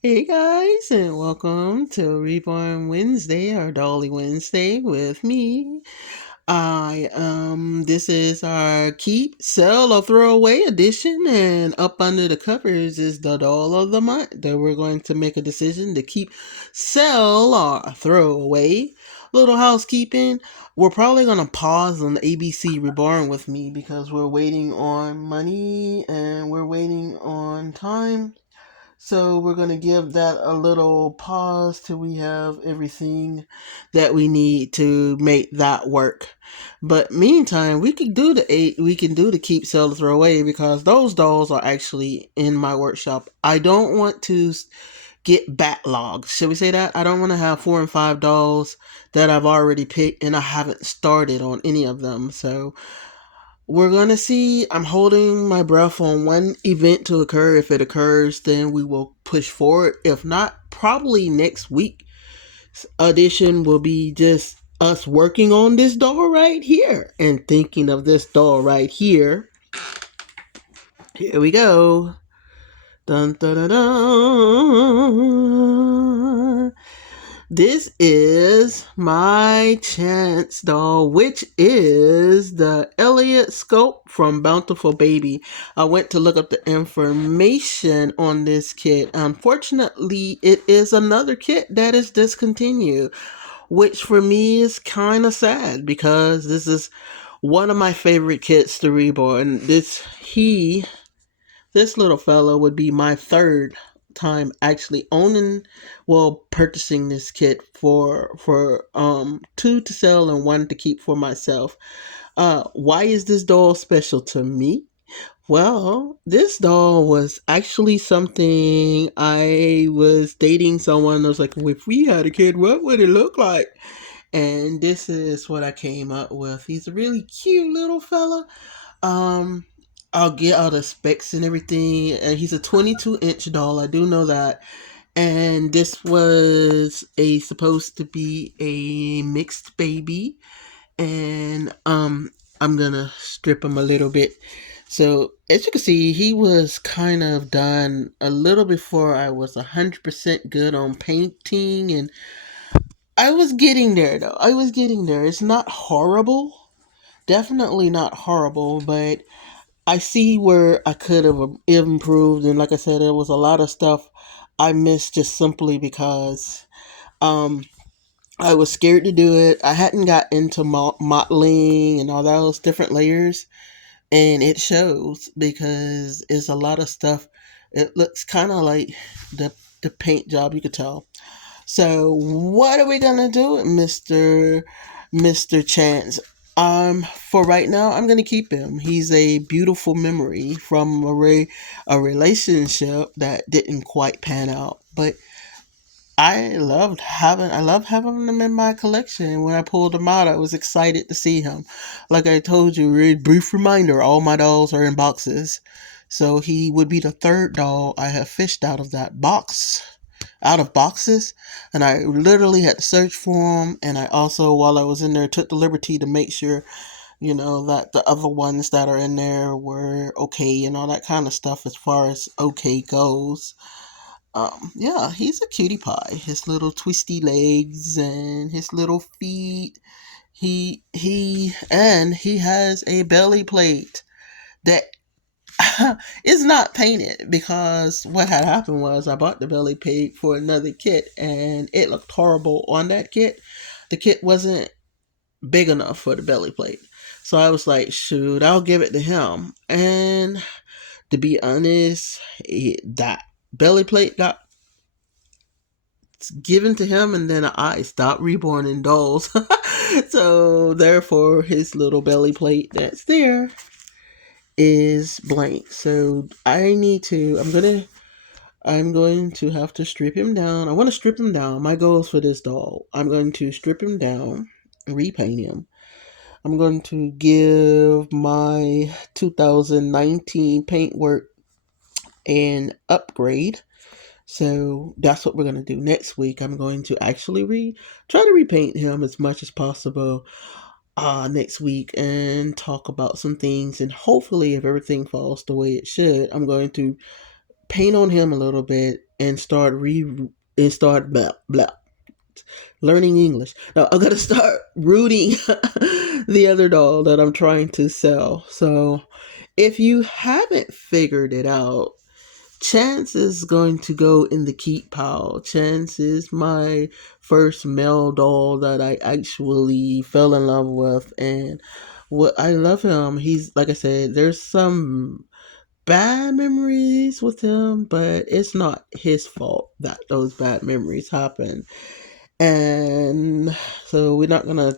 Hey guys, and welcome to Reborn Wednesday or Dolly Wednesday with me. This is our keep, sell, or throw away edition, and up under the covers is the doll of the month that we're going to make a decision to keep, sell, or throw away. Little housekeeping. We're probably going to pause on ABC Reborn with me because we're waiting on money and we're waiting on time. So we're going to give that a little pause till we have everything that we need to make that work. But meantime, we can do the keep, sell, throw away because those dolls are actually in my workshop. I don't want to get backlogged. Should we say that? I don't want to have 4 and 5 dolls that I've already picked and I haven't started on any of them. So we're going to see. I'm holding my breath on one event to occur. If it occurs, then we will push forward. If not, probably next week edition will be just us working on this doll right here and thinking of this doll right here. Here we go. Dun dun dun dun. This is my chance doll, which is the Elliott scope from Bountiful Baby. I went to look up the information on this kit. Unfortunately, it is another kit that is discontinued, which for me is kind of sad because this is one of my favorite kits to reborn. This little fella would be my third time actually purchasing this kit for two to sell and one to keep for myself. Why is this doll special to me? Well, this doll was actually something I was dating someone that was like, if we had a kid, what would it look like? And this is what I came up with. He's a really cute little fella. Um, I'll get all the specs and everything. And he's a 22-inch doll. I do know that. And this was a supposed to be a mixed baby. And I'm gonna strip him a little bit. So as you can see, he was kind of done a little before I was 100% good on painting, and I was getting there though. I was getting there. It's not horrible. Definitely not horrible, but I see where I could have improved, and like I said, there was a lot of stuff I missed just simply because um, I was scared to do it. I hadn't got into modeling and all those different layers, and it shows because it's a lot of stuff. It looks kind of like the paint job, you could tell. So what are we gonna do, Mister Chance? For right now, I'm gonna keep him. He's a beautiful memory from a relationship that didn't quite pan out, but I love having them in my collection. When I pulled them out, I was excited to see him. Like I told you, really brief reminder: all my dolls are in boxes, so he would be the third doll I have fished out of boxes, and I literally had to search for them. And I also, while I was in there, took the liberty to make sure, that the other ones that are in there were okay and all that kind of stuff as far as okay goes. Yeah, he's a cutie pie. His little twisty legs and his little feet. He has a belly plate that is not painted because what had happened was I bought the belly plate for another kit and it looked horrible on that kit. The kit wasn't big enough for the belly plate. So I was like, shoot, I'll give it to him. And to be honest, that belly plate got given to him, and then I stopped reborning dolls. So therefore, his little belly plate that's there is blank. So I'm going to have to strip him down. I want to strip him down. My goals for this doll: I'm going to strip him down, repaint him. I'm going to give my 2019 paintwork an upgrade. So that's what we're going to do next week. I'm going to actually try to repaint him as much as possible next week and talk about some things. And hopefully, if everything falls the way it should, I'm going to paint on him a little bit and start blah blah learning English. Now I'm gonna start rooting the other doll that I'm trying to sell. So if you haven't figured it out, Chance is going to go in the keep pile. Chance is my first male doll that I actually fell in love with, and what I love him. He's like I said, there's some bad memories with him, but it's not his fault that those bad memories happen. And so we're not gonna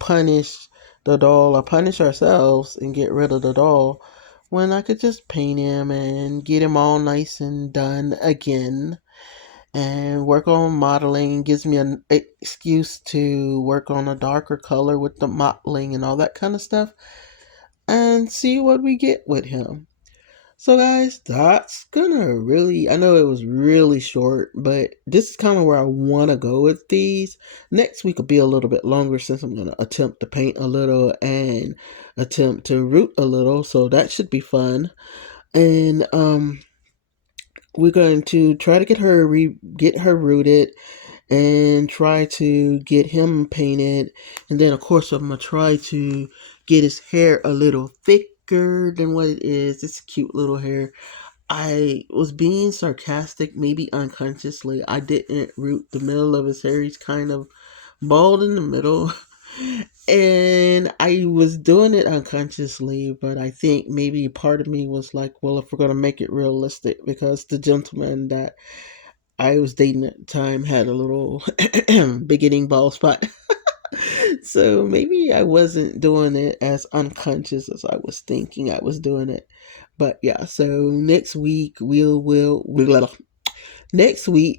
punish the doll or punish ourselves and get rid of the doll when I could just paint him and get him all nice and done again and work on modeling. Gives me an excuse to work on a darker color with the modeling and all that kind of stuff and see what we get with him. So, guys, that's gonna really, I know it was really short, but this is kind of where I want to go with these. Next week will be a little bit longer since I'm gonna attempt to paint a little and attempt to root a little, so that should be fun. And we're going to try to get her rooted and try to get him painted. And then, of course, I'm gonna try to get his hair a little thicker than what it is. It's cute little hair. I was being sarcastic, maybe unconsciously. I didn't root the middle of his hair. He's kind of bald in the middle. And I was doing it unconsciously, but I think maybe part of me was like, well, if we're going to make it realistic, because the gentleman that I was dating at the time had a little beginning bald spot. So maybe I wasn't doing it as unconscious as I was thinking I was doing it. But yeah, so next week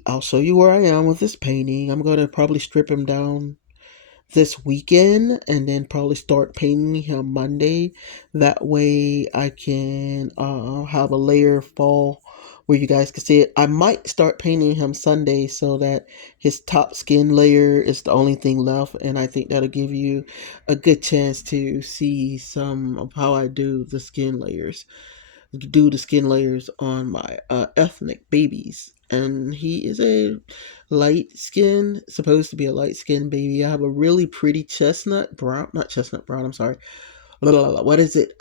I'll show you where I am with this painting. I'm gonna probably strip him down this weekend and then probably start painting him Monday. That way I can have a layer fall where you guys can see it. I might start painting him Sunday so that his top skin layer is the only thing left, and I think that'll give you a good chance to see some of how I do the skin layers on my ethnic babies. And he is a light skin, supposed to be a light skin baby. I have a really pretty chestnut brown, not chestnut brown, I'm sorry. Blah, blah, blah. What is it?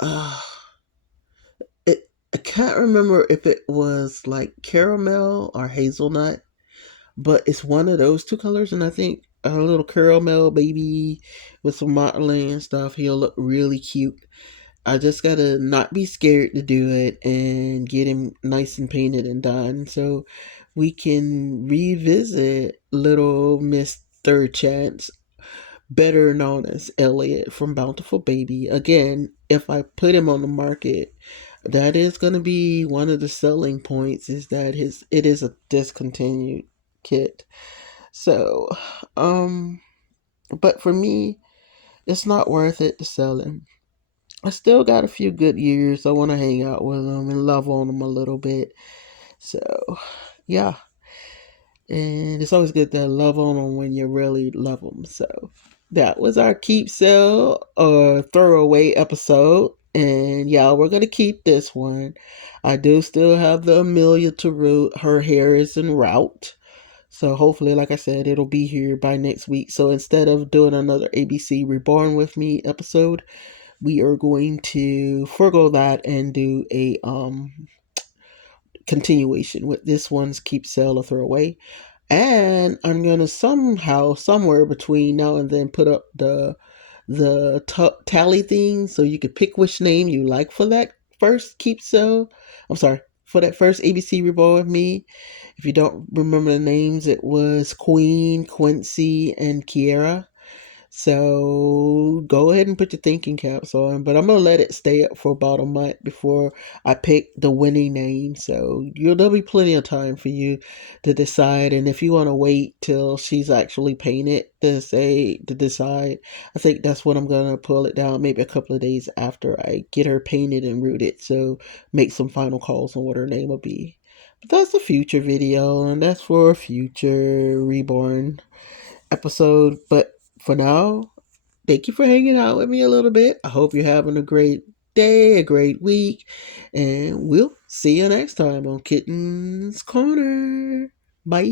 I can't remember if it was like caramel or hazelnut, but it's one of those two colors. And I think a little caramel baby with some modeling and stuff, he'll look really cute. I just gotta not be scared to do it and get him nice and painted and done so we can revisit little Miss Third Chance, better known as Elliot from Bountiful Baby. Again, if I put him on the market, that is gonna be one of the selling points is that it is a discontinued kit. So, but for me, it's not worth it to sell him. I still got a few good years. I want to hang out with them and love on them a little bit. So, yeah. And it's always good to love on them when you really love them. So, that was our keep sell or throwaway episode. And yeah, we're going to keep this one. I do still have the Amelia to root. Her hair is en route. So hopefully, like I said, it'll be here by next week. So instead of doing another ABC Reborn with Me episode, we are going to forego that and do a continuation with this one's keep sell or throw away. And I'm gonna somehow somewhere between now and then put up the tally thing so you could pick which name you like for that first keep sell. I'm sorry, for that first ABC Reborn with Me. If you don't remember the names, it was Queen, Quincy, and Kiera. So go ahead and put your thinking caps on, but I'm gonna let it stay up for about a month before I pick the winning name. So there'll be plenty of time for you to decide. And if you want to wait till she's actually painted to decide, I think that's when I'm gonna pull it down. Maybe a couple of days after I get her painted and rooted. So make some final calls on what her name will be. But that's a future video, and that's for a future reborn episode. But for now, thank you for hanging out with me a little bit. I hope you're having a great day, a great week, and we'll see you next time on Kitten's Corner. Bye.